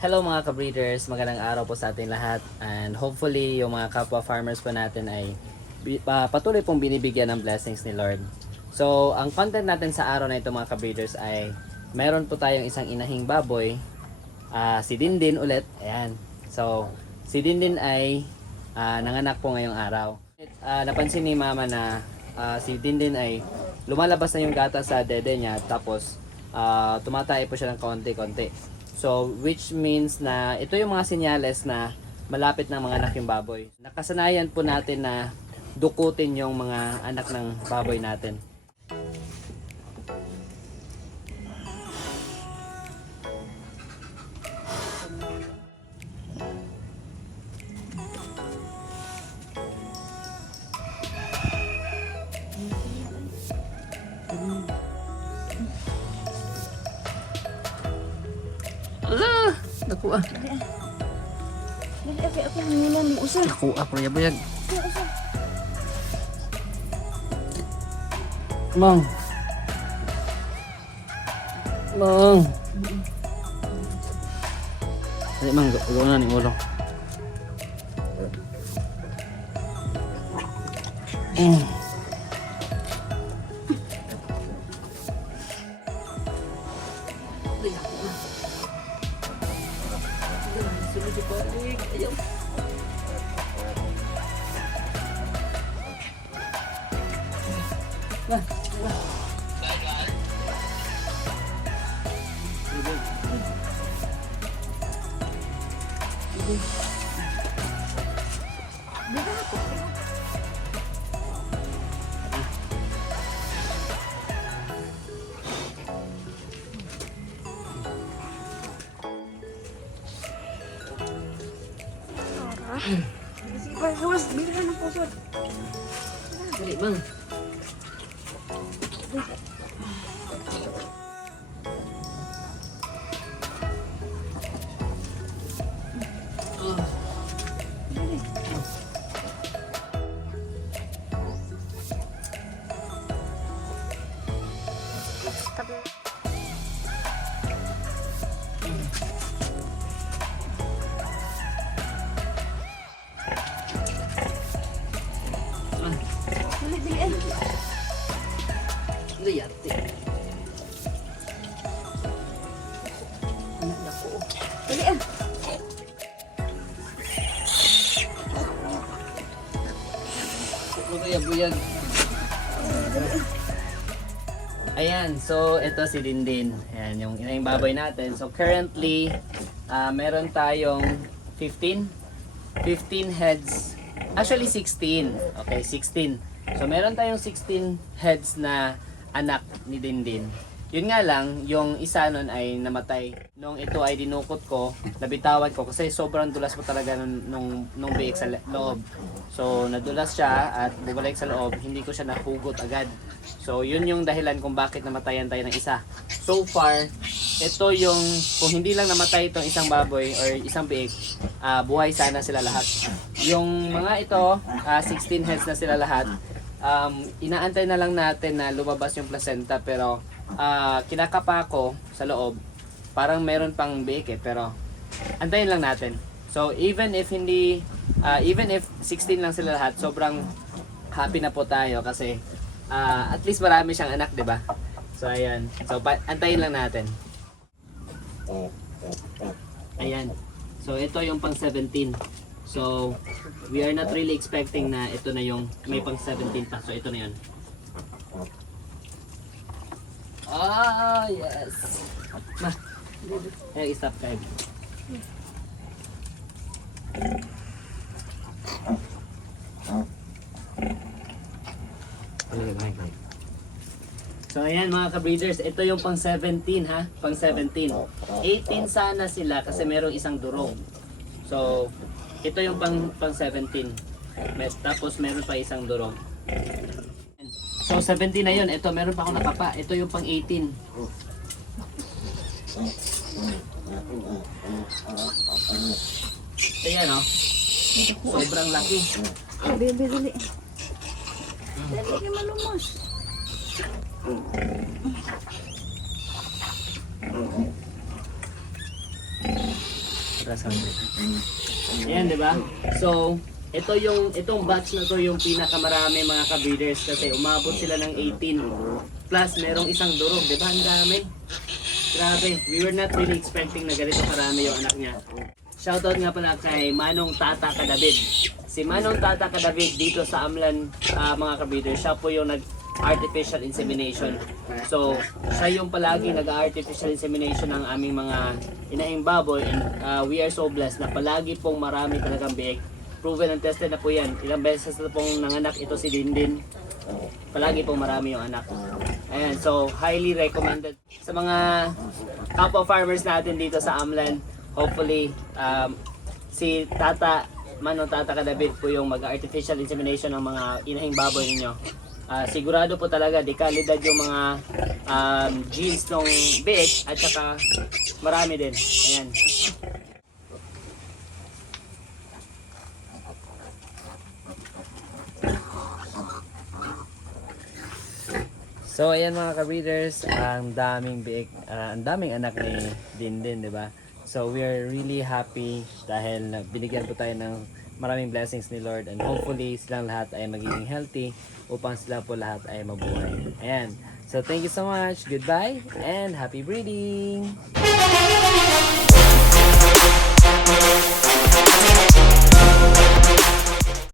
Hello mga ka-breeders, magandang araw po sa ating lahat and hopefully yung mga kapwa farmers po natin ay patuloy pong binibigyan ng blessings ni Lord. So ang content natin sa araw na ito mga ka-breeders ay meron po tayong isang inahing baboy, si Dindin ulit. Ayan. So si Dindin ay nanganak po ngayong araw. Napansin ni mama na si Dindin ay lumalabas na yung gata sa dede niya tapos tumatay po siya ng konti-konti. So, which means na ito yung mga senyales na malapit ng mga anak yung baboy. Nakasanayan po natin na dukutin yung mga anak ng baboy natin. Ala! Nakuha. Dili ako nangilan ni usa. Nakuha ko yung bayag. Mang. Mang. Dali mang, gawin na ni ulo. Ayaw. Gawas, bilhan ng pusod. Dali mang. Liyati. Dali ah. Buyag. Ayan, so ito si Dindin. Ayan, yung inahing baboy natin. So currently, meron tayong 15 heads. Actually 16. Okay, 16. So meron tayong 16 heads na anak ni Dindin. Yun nga lang, yung isa nun ay namatay. Nung ito ay dinukot ko, nabitawan ko kasi sobrang dulas po talaga nung biik sa loob. So nadulas siya at bumalik sa loob, hindi ko siya nahugot agad. So yun yung dahilan kung bakit namatayan tayo ng isa. So far, ito yung, kung hindi lang namatay itong isang baboy or isang biik, buhay sana sila lahat. Yung mga ito, 16 heads na sila lahat, inaantay na lang natin na lumabas yung placenta pero kinakapa ko sa loob, parang meron pang biik pero antayin lang natin. So even if 16 lang sila lahat, sobrang happy na po tayo kasi at least marami siyang anak, 'di ba? So ayan. So antayin lang natin. Ayan. So ito yung pang 17. So we are not really expecting na ito na yung may pang 17 pa. So ito na yun. Yes. Ma. Stop kayo. So ayan mga ka-breeders, ito yung pang 17 ha, pang 17. 18 sana sila kasi merong isang durog. So ito yung pang 17. Tapos meron pa isang durog. So 17 na yun, ito meron pa akong nakapa. Ito yung pang 18. Ayan oh. Sobrang laki. Bebe, dali. Dali ka malumos. Plus 100. Ayan, di ba? So, itong batch na to yung pinakamarami mga ka-breeders kasi umabot sila ng 18. Plus, merong isang durog, di ba? Ang dami. Grabe, we were not really expecting na ganito karami yung anak niya. Shoutout nga pala kay Manong Tata Kadabid. Si Manong Tata Kadabid dito sa Amlan, mga ka-breeders, siya po yung nag-artificial insemination. So, siya yung palagi nag-artificial insemination ng aming mga inahing baboy and we are so blessed na palagi pong marami talagang biik. Proven and tested na po yan. Ilang beses na pong nanganak ito si Dindin. Palagi pong marami yung anak. Ayan, so highly recommended sa mga kapwa farmers natin dito sa Amlan. Hopefully, si Manong Tata Kadabit po yung mag-artificial insemination ng mga inahing baboy ninyo. Sigurado po talaga, dekalidad yung mga genes ng biik at saka marami din. Ayan. So ayan mga ka-breeders, ang daming biik, ang daming anak ni Dindin, di ba? So we are really happy dahil binigyan po tayo ng maraming blessings ni Lord and hopefully silang lahat ay magiging healthy upang sila po lahat ay mabuhay. Ayan. So thank you so much, goodbye, and happy breeding!